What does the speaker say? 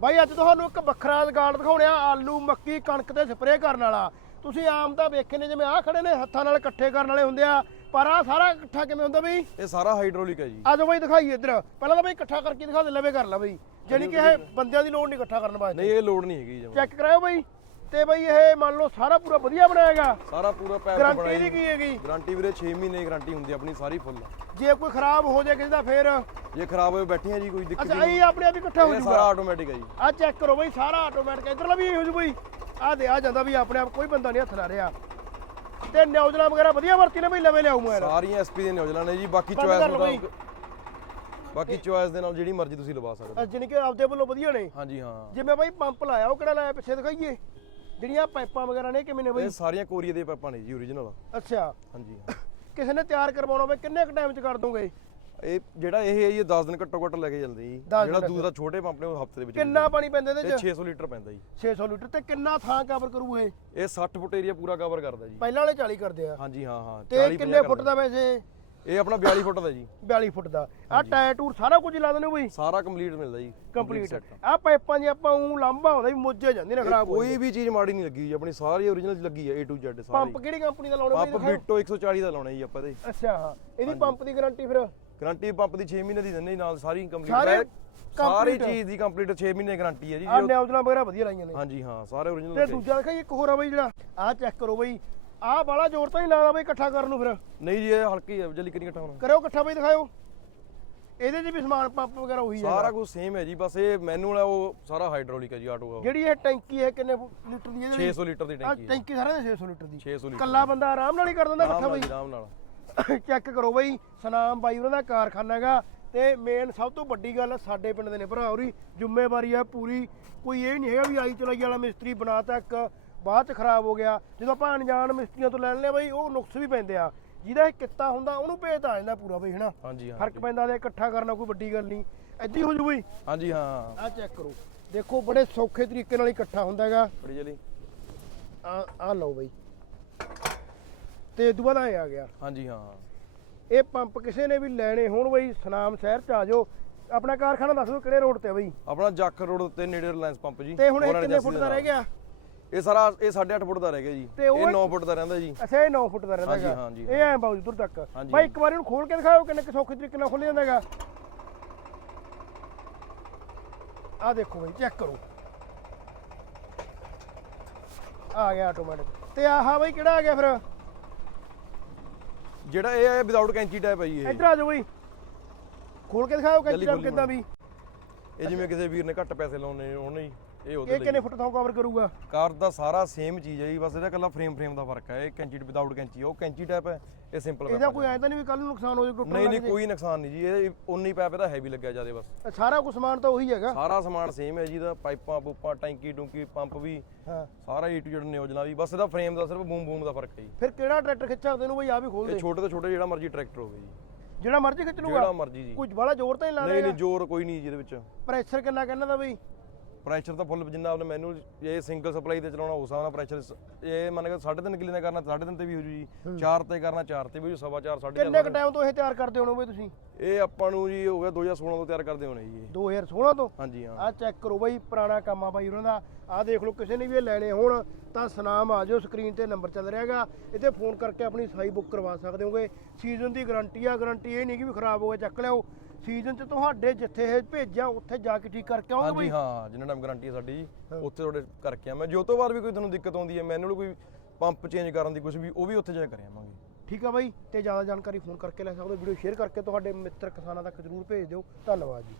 ਬਾਈ ਅੱਜ ਤੁਹਾਨੂੰ ਇੱਕ ਵੱਖਰਾ ਗਾਰਡ ਦਿਖਾਉਣਿਆ ਆਲੂ ਮੱਕੀ ਕਣਕ ਤੇ ਸਪਰੇਅ ਕਰਨ ਵਾਲਾ। ਤੁਸੀਂ ਆਮ ਤਾਂ ਵੇਖੇ ਨੇ ਜਿਵੇਂ ਆਹ ਖੜੇ ਨੇ ਹੱਥਾਂ ਨਾਲ ਇਕੱਠੇ ਕਰਨ ਵਾਲੇ ਹੁੰਦੇ ਆ। ਪਰ ਆ ਸਾਰਾ ਇਕੱਠਾ ਕਿਵੇਂ ਹੁੰਦਾ ਬਈ? ਇਹ ਸਾਰਾ ਹਾਈਡ੍ਰੋਲਿਕ ਹੈ ਜੀ। ਆ ਜਾਓ ਬਈ ਦਿਖਾਈਏ ਇੱਧਰ। ਪਹਿਲਾਂ ਤਾਂ ਬਈ ਇਕੱਠਾ ਕਰਕੇ ਦਿਖਾ ਦੇ ਲਵੇ ਕਰ ਲੈ ਬਈ। ਜਾਨੀ ਕਿ ਇਹ ਬੰਦਿਆਂ ਦੀ ਲੋੜ ਨਹੀਂ ਇਕੱਠਾ ਕਰਨ ਵਾਸਤੇ। ਨਹੀਂ ਇਹ ਲੋਡ ਨਹੀਂ ਹੈਗੀ ਜਮਾਂ। ਚੈੱਕ ਕਰਾਓ ਬਈ। ਤੇ ਬਈ ਇਹ ਮੰਨ ਲਓ ਸਾਰਾ ਪੂਰਾ ਵਧੀਆ ਬਣਾਏਗਾ ਸਾਰਾ ਪੂਰਾ ਪੈਪ ਗਾਰੰਟੀ ਦੀ ਕੀ ਹੈਗੀ? ਗਾਰੰਟੀ ਵੀਰੇ 6 ਮਹੀਨੇ ਗਾਰੰਟੀ ਹੁੰਦੀ ਆਪਣੀ ਸਾਰੀ ਫੁੱਲ। ਜੇ ਕੋਈ ਖਰਾਬ ਹੋ ਜਾਏ ਕਿਸੇ ਦਾ ਫੇਰ। ਜੇ ਖਰਾਬ ਹੋਏ ਬੈਠੇ ਆ ਜੀ ਕੋਈ ਦਿੱਕਤ ਅੱਛਾ ਇਹ ਆਪਣੇ ਆਪ ਹੀ ਇਕੱਠਾ ਹੋ ਜੂਗਾ ਸਾਰਾ ਆਟੋਮੈਟਿਕ ਹੈ ਜੀ। ਆ ਚੈੱਕ ਕਰੋ ਬਈ ਸਾਰਾ ਆਟੋਮੈਟਿਕ ਇਧਰਲਾ ਵੀ ਇਹੋ ਜਿਹਾ ਬਈ ਆ ਦੇ ਆ ਜਾਂਦਾ ਵੀ ਆਪਣੇ ਆਪ ਕੋਈ ਬੰਦਾ ਨਹੀਂ ਹੱਥ ਲਾ ਰਿਹਾ। ਤੇ ਨਿਊਜ਼ਲਾਂ ਵਗੈਰਾ ਵਧੀਆ ਵਰਤੀ ਨੇ ਬਈ ਲਵੇ ਲਿਆਉ ਮੈਂ ਸਾਰੀਆਂ ਐਸਪੀ ਦੇ ਨਿਊਜ਼ਲਾਂ ਨੇ ਜੀ ਬਾਕੀ ਚੋਇਸ। ਮੁਤਾਬਕ ਬਾਕੀ ਚੋਇਸ ਦੇ ਨਾਲ ਜਿਹੜੀ ਮਰਜ਼ੀ ਤੁਸੀਂ ਲਵਾ ਸਕਦੇ ਹੋ। ਜਾਨੀ ਕਿ ਆਪਦੇ ਵੱਲੋਂ ਵਧੀਆ ਨੇ? ਹਾਂਜੀ ਹਾਂ। ਜਿਵੇਂ ਬਈ ਪੰਪ ਲਾਇਆ ਉਹ ਕਿਹੜਾ ਲਾਇਆ? ਪਿੱਛੇ ਦਿਖਾਈਏ। ਜਿਹੜੀਆਂ ਪਾਈਪਾਂ ਵਗੈਰਾ ਨੇ ਕਿਵੇਂ ਨੇ ਬਈ? ਇਹ ਸਾਰੀਆਂ ਕੋਰੀਆ ਦੇ ਪਾਈਪਾਂ ਨੇ ਜੀ ਓਰੀਜਨਲ ਅੱਛਾ। ਹਾਂਜੀ। ਕਿਸੇ ਨੇ ਤਿਆਰ ਕਰਵਾਉਣਾ ਹੋਵੇ ਕਿੰਨੇ ਕ ਟਾਈਮ ਚ ਕਰ ਦੋਗੇ? ਇਹ ਜਿਹੜਾ ਇਹ ਹੈ ਇਹ 10 ਦਿਨ ਘੱਟੋ ਘੱਟ ਲੈ ਕੇ ਚੱਲਦੇ ਜੀ। ਜਿਹੜਾ। ਦੂਸਰਾ ਛੋਟੇ ਪੰਪ ਨੇ ਉਹ ਹਫ਼ਤੇ ਦੇ ਵਿੱਚ ਕਿੰਨਾ ਪਾਣੀ ਪੈਂਦਾ ਇਹਦੇ ਇਹ ਚ? 600 ਲੀਟਰ ਪੈਂਦਾ ਜੀ। 600 ਲੀਟਰ ਤੇ ਕਿੰਨਾ ਥਾਂ ਕਵਰ ਕਰੂ ਇਹ? ਇਹ 60 ਫੁੱਟ ਏਰੀਆ ਪੂਰਾ ਕਵਰ ਕਰਦਾ ਜੀ। ਪਹਿਲਾਂ ਵਾਲੇ 40 ਕਰਦੇ ਆ। ਹਾਂਜੀ ਹਾਂ ਹਾਂ ਤੇ 40 ਕਿੰਨੇ 50 ਫੁੱਟ ਦਾ ਵੈਸੇ? ਇਹ ਆਪਣਾ 42 ਫੁੱਟ ਦਾ ਜੀ। 42 ਫੁੱਟ ਦਾ। ਆ ਟਾਇਰ ਟੂਰ ਸਾਰਾ ਕੁਝ ਲਾ ਦਿੰਦੇ ਹੋ ਬਈ? ਸਾਰਾ ਕੰਪਲੀਟ ਮਿਲਦਾ ਜੀ। ਕੰਪਲੀਟ। ਆ। ਪਾਈਪਾਂ ਦੀ ਆਪਾਂ ਉਹ ਲਾਂਭਾ ਹੁੰਦਾ ਵੀ ਮੁੱਝੇ ਜਾਂਦੇ ਨੇ ਖਰਾਬ ਹੋ ਕੋਈ ਵੀ ਚੀਜ਼ ਮਾੜੀ ਨਹੀਂ ਲੱਗੀ ਜੀ ਆਪਣੀ ਸਾਰੀ ਓਰੀਜਨਲ ਲੱਗੀ ਹੈ A to Z ਸਾਰੀ। ਪੰਪ ਕਿਹੜੀ ਕੰਪਨੀ ਦਾ ਲਾਉਣੇ ਪੰਪ ਬਈ ਬਿਟੋ 140 ਦਾ ਲਾਉਣਾ ਜੀ ਆਪਾਂ ਤੇ ਅੱਛਾ ਹਾਂ। ਇਹਦੀ ਪੰਪ ਦੀ ਗਾਰੰਟੀ ਫਿਰ? ਗਾਰੰਟੀ ਪੰਪ ਦੀ 6 ਮਹੀਨੇ ਦੀ ਦਿੰਦੇ ਜੀ ਨਾਲ ਸਾਰੀ ਸਾਰੇ ਕੰਪਲੀਟ ਸਾਰੀ complete? ਚੀਜ਼ ਦੀ ਕੰਪਲੀਟ 6 ਮਹੀਨੇ ਗਾਰੰਟੀ ਹੈ ਜੀ ਆ ਨਿਊਜ਼ਲਾਂ ਵਗੈਰਾ ਵਧੀਆ ਲਾਈਆਂ ਨੇ। ਹਾਂਜੀ ਹਾਂ ਸਾਰੇ ਤੇ ਓਰੀਜਨਲ ਦੂਜਾ ਦਿਖਾਈ ਇੱਕ ਹੋਰ ਆ ਬਈ ਜਿਹੜਾ। ਆ ਚੈੱਕ ਕਰੋ ਬਈ ਆ ਬਾਲਾ ਜ਼ੋਰ ਤਾਂ ਨਹੀਂ ਲਾਦਾ ਬਈ ਇਕੱਠਾ ਕਰਨ ਨੂੰ ਫਿਰ। ਨਹੀਂ ਜੀ ਇਹ ਹਲਕੀ ਹੈ ਜਲਦੀ ਕਰੀ ਇਕੱਠਾ ਹੋਣਾ। ਕਰਿਓ ਇਕੱਠਾ ਬਈ ਦਿਖਾਓ ਇਹਦੇ 'ਚ ਵੀ ਸਮਾਨ ਪੰਪ ਵਗੈਰਾ ਉਹੀ ਹੈ ਸਾਰਾ ਕੁਝ ਸੇਮ ਹੈ ਜੀ ਬਸ ਇਹ ਮੈਨੂਅਲ ਹੈ ਉਹ ਸਾਰਾ ਹਾਈਡ੍ਰੋਲਿਕ ਹੈ ਜੀ ਆਟੋ ਦਾ। ਜਿਹੜੀ ਇਹ ਟੈਂਕੀ ਹੈ ਕਿੰਨੇ ਲੀਟਰ ਦੀ ਇਹਦੇ 600 ਲੀਟਰ ਦੀ ਟੈਂਕੀ ਹੈ। ਟੈਂਕੀ ਸਾਰੇ ਦੇ 600 ਲੀਟਰ ਦੀ। 600 ਲੀਟਰ ਕੱਲਾ ਬੰਦਾ ਆਰਾਮ ਨਾਲ ਹੀ ਕਰ ਦਿੰਦਾ ਇਕੱਠਾ ਬਈ। ਆਰਾਮ ਨਾਲ। ਚੈੱਕ ਕਰੋ ਬਈ ਸਨਾਮ ਬਾਈ ਉਹਨਾਂ ਦਾ ਕਾਰਖਾਨਾ ਹੈਗਾ। ਤੇ ਮੇਨ ਸਭ ਤੋਂ ਵੱਡੀ ਗੱਲ ਸਾਡੇ ਪਿੰਡ ਦੇ ਨੇ ਭਰਾ ਹੋਰੀ ਜ਼ਿੰਮੇਵਾਰੀ ਆ ਪੂਰੀ। ਕੋਈ ਇਹ ਨਹੀਂ ਹੈਗਾ ਵੀ ਆਈ ਚਲਾਈ ਵਾਲਾ ਮਿਸਤਰੀ ਬਣਾਤਾ ਇੱਕ ਬਾਅਦ ਚ ਖਰਾਬ ਹੋ ਗਿਆ। ਜਦੋਂ ਆਪਾਂ ਅਣਜਾਣ ਮਿਸਤਰੀਆਂ ਤੋਂ ਲੈਣ ਲਿਆ ਬਈ ਉਹ ਨੁਕਸ ਵੀ ਪੈਂਦੇ ਆ। ਜਿਹਦਾ ਇਹ ਕਿੱਤਾ ਹੁੰਦਾ ਉਹਨੂੰ ਭੇਤ ਆ ਜਾਂਦਾ ਪੂਰਾ ਬਈ ਹਨਾ? ਹਾਂਜੀ ਹਾਂ ਫ਼ਰਕ ਪੈਂਦਾ ਤੇ ਇਕੱਠਾ ਕਰਨਾ ਕੋਈ ਵੱਡੀ ਗੱਲ ਨਹੀਂ। ਏਦਾਂ ਹੀ ਜੂ ਬਈ। ਹਾਂਜੀ ਹਾਂ। ਆ ਚੈੱਕ ਕਰੋ। ਦੇਖੋ ਬੜੇ ਸੌਖੇ ਤਰੀਕੇ ਨਾਲ ਇਕੱਠਾ ਹੁੰਦਾ ਹੈਗਾ। ਬੜੀ ਜਲੀ ਆ ਆ ਲਓ ਬਈ। ਤੇ ਦੁਆ ਦਾ ਇਹ ਆ ਗਿਆ। ਹਾਂਜੀ ਹਾਂ। ਇਹ ਪੰਪ ਕਿਸੇ ਨੇ ਵੀ ਲੈਣੇ ਹੋਣ ਬਈ ਸਨਾਮ ਸ਼ਹਿਰ ਚ ਆ ਜਾਓ। ਆਪਣਾ ਕਾਰਖਾਨਾ ਦੱਸ ਦਿਓ ਕਿਹੜੇ ਰੋਡ ਤੇ ਬਈ। ਆਪਣਾ ਜੱਖ ਰੋਡ ਤੇ ਨੇੜੇ ਰਿਲਾਇੰਸ ਪੰਪ ਜੀ। ਤੇ ਹੁਣ ਇਹ ਕਿੰਨੇ ਫੁੱਟ ਦਾ ਰਹਿ ਗਿਆ? ਇਹ ਸਾਰਾ ਇਹ 8.5 ਫੁੱਟ ਦਾ ਰਹਿ ਗਿਆ ਜੀ। ਤੇ ਉਹ ਇਹ 9 ਫੁੱਟ ਦਾ ਰਹਿੰਦਾ ਜੀ। ਅੱਛਾ ਇਹ 9 ਫੁੱਟ ਦਾ ਰਹਿੰਦਾ ਹਾਂਜੀ, ਹੈਗਾ। ਹਾਂਜੀ, ਇਹ ਐ ਬਾਉ ਦੂਰ ਤੱਕ। ਹਾਂਜੀ, ਬਾਈ ਇੱਕ ਵਾਰੀ ਉਹਨੂੰ ਖੋਲ ਕੇ ਦਿਖਾਓ ਕਿੰਨੇ ਕੁ ਸੌਖੇ ਤਰੀਕੇ ਨਾਲ ਖੁੱਲ ਜਾਂਦਾ ਹੈਗਾ। ਆ ਦੇਖੋ ਬਈ ਚੈੱਕ ਕਰੋ। ਆ ਗਿਆ ਆਟੋਮੈਟਿਕ ਤੇ ਆਹ ਬਈ ਕਿਹੜਾ ਆ ਗਿਆ ਫਿਰ? ਜਿਹੜਾ ਇਹ ਹੈ ਵਿਦਆਊਟ ਕੈਂਚੀ ਟਾਈਪ ਹੈ ਜੀ ਇਹ। ਇੱਧਰ ਆ ਜਾਓ ਬਈ। ਖੋਲ ਕੇ ਦਿਖਾਓ ਜਲਦੀ ਕਿੰਨਾ ਖੋਲੀ ਕਿੱਦਾਂ ਵੀ ਇਹ ਜਿਵੇਂ ਕਿਸੇ ਵੀਰ ਨੇ ਘੱਟ ਪੈਸੇ ਲਾਉਣੇ ਉਹਨੇ ਹੀ ਇਹ ਉਹਦੇ ਇਹ ਲਈ ਕਿੰਨੇ ਫੁੱਟ ਤੋਂ ਕਵਰ ਕਰੂਗਾ? ਕਾਰ ਦਾ ਸਾਰਾ ਸੇਮ ਚੀਜ਼ ਹੈ ਜੀ ਬਸ ਇਹਦਾ ਇਕੱਲਾ ਫਰੇਮ ਫਰੇਮ ਦਾ ਫ਼ਰਕ ਹੈ। ਇਹ ਕੈਂਚੀ ਵਿਦਆਊਟ ਕੈਂਚੀ ਉਹ ਕੈਂਚੀ ਟਾਈਪ ਹੈ ਇਹ ਸਿੰਪਲ ਇਹਦਾ ਕੋਈ ਐਂ ਤਾਂ ਨਹੀਂ ਵੀ ਕੱਲ ਨੂੰ ਨੁਕਸਾਨ ਹੋ ਜਾਵੇ ਟੁੱਟਣ ਨਹੀਂ ਨਹੀਂ। ਕੋਈ ਨੁਕਸਾਨ ਨਹੀਂ ਜੀ। ਇਹ ਉਨੀ ਪੈਪ ਇਹਦਾ ਹੈਵੀ ਲੱਗਿਆ ਜਿਆਦੇ ਬਸ। ਸਾਰਾ ਕੁਝ ਸਮਾਨ ਤਾਂ ਉਹੀ ਹੈਗਾ। ਸਾਰਾ ਸਮਾਨ ਸੇਮ ਹੈ ਜੀ ਦਾ ਪਾਈਪਾਂ ਪੂਪਾਂ ਟੈਂਕੀ ਟੂੰਕੀ ਪੰਪ ਵੀ ਹਾਂ। ਸਾਰਾ ਏ ਟੂ ਜ਼ੈਡ ਨਿਯੋਜਨਾ ਵੀ। ਬਸ ਇਹਦਾ ਫਰੇਮ ਦਾ ਸਿਰਫ ਬੂਮ ਬੂਮ ਦਾ ਫ਼ਰਕ ਹੈ ਜੀ। ਫਿਰ ਕਿਹੜਾ ਟਰੈਕਟਰ ਖਿੱਚਾ ਉਹਦੇ ਨੂੰ ਬਈ? ਆ ਵੀ ਖੋਲ ਇਹ ਦੇ। ਛੋਟੇ ਤੋਂ ਛੋਟੇ ਜਿਹੜਾ ਮਰਜ਼ੀ ਟਰੈਕਟਰ ਹੋਵੇ ਜੀ। ਜਿਹੜਾ ਮਰਜ਼ੀ ਖਿੱਚ ਜਿਹੜਾ ਲੂਗਾ ਮਰਜ਼ੀ ਜੀ। ਕੁਝ ਬੜਾ ਜ਼ੋਰ ਤਾਂ ਨਹੀਂ ਨਹੀਂ ਲਾਦਾ ਨਹੀਂ ਜ਼ੋਰ ਕੋਈ ਨਹੀਂ ਜੀ ਇਹਦੇ ਵਿੱਚ। ਪ੍ਰੈਸ਼ਰ ਕਿੰਨਾ ਕਹਿੰਦਾ ਦਾ ਬਈ? ਪ੍ਰੈਸ਼ਰ ਤਾਂ ਫੁੱਲ ਜਿੰਨਾ ਆਪਣੇ ਮੈਨੂਅਲ ਇਹ ਸਿੰਗਲ ਸਪਲਾਈ ਤੇ ਚਲਾਉਣਾ ਉਸ ਹਿਸਾਬ ਨਾਲ ਪ੍ਰੈਸ਼ਰ ਇਹ ਮੰਨ ਕੇ 3.5 ਕਿੱਲੇ ਦਾ ਕਰਨਾ 3.5 ਤੇ ਵੀ ਹੋ ਜੂ ਜੀ। 4 ਤੇ ਕਰਨਾ 4 ਤੇ ਵੀ ਹੋ ਜੂ, ਸਵਾ 4 4.5 ਕਿੰਨੇ ਕ ਟਾਈਮ ਤੋਂ ਇਹ ਤਿਆਰ ਕਰਦੇ ਹੋਣੋ ਬਈ ਤੁਸੀਂ? ਇਹ ਆਪਾਂ ਨੂੰ ਜੀ ਹੋ ਗਿਆ 2016 ਤੋਂ ਤਿਆਰ ਕਰਦੇ ਹੋਣੇ ਜੀ ਇਹ। 2016 ਤੋਂ? ਹਾਂਜੀ ਹਾਂ। ਆ ਚੈੱਕ ਕਰੋ ਬਈ ਪੁਰਾਣਾ ਕੰਮ ਆ ਬਾਈ ਉਹਨਾਂ ਦਾ। ਆ ਦੇਖ ਲਓ ਕਿਸੇ ਨੇ ਵੀ ਇਹ ਲੈਣੇ ਹੋਣ ਤਾਂ ਸੁਨਾਮ ਆ ਜਾਓ ਸਕਰੀਨ ਤੇ ਨੰਬਰ ਚੱਲ ਰਿਹਾਗਾ ਇਹਤੇ ਫੋਨ ਕਰਕੇ ਆਪਣੀ ਸਾਈ ਬੁੱਕ ਕਰਵਾ ਸਕਦੇ ਹੋਗੇ। ਸੀਜ਼ਨ ਦੀ ਗਾਰੰਟੀ ਆ ਗਾਰੰਟੀ ਇਹ ਨਹੀਂ ਕਿ ਵੀ ਖਰਾਬ ਹੋ ਗਿਆ ਚੱਕ ਲਿਆਓ। ਸੀਜ਼ਨ 'ਚ ਤੁਹਾਡੇ ਜਿੱਥੇ ਇਹ ਭੇਜਿਆ ਉੱਥੇ ਜਾ ਕੇ ਠੀਕ ਕਰਕੇ ਆਉਂਗੇ ਹਾਂਜੀ ਬਈ? ਹਾਂ ਜਿੰਨਾ ਟਾਈਮ ਗਾਰੰਟੀ ਹੈ ਸਾਡੀ ਜੀ ਉੱਥੇ ਤੁਹਾਡੇ ਕਰਕੇ ਆ। ਮੈਂ ਜੋ ਤੋਂ ਬਾਅਦ ਵੀ ਕੋਈ ਤੁਹਾਨੂੰ ਦਿੱਕਤ ਆਉਂਦੀ ਹੈ ਮੈਨੂਅਲ ਕੋਈ ਪੰਪ ਚੇਂਜ ਕਰਨ ਦੀ ਕੁਝ ਵੀ ਉਹ ਵੀ ਉੱਥੇ ਜਾ ਕੇ ਕਰ ਆਵਾਂਗੇ ਠੀਕ ਆ ਬਾਈ ਤੇ ਜ਼ਿਆਦਾ ਜਾਣਕਾਰੀ ਫੋਨ ਕਰਕੇ ਲੈ ਸਕਦੇ ਹੋ ਵੀਡੀਓ ਸ਼ੇਅਰ ਕਰਕੇ ਤੁਹਾਡੇ ਮਿੱਤਰ ਕਿਸਾਨਾਂ ਤੱਕ ਜਰੂਰ ਭੇਜ ਦਿਓ। ਧੰਨਵਾਦ ਜੀ।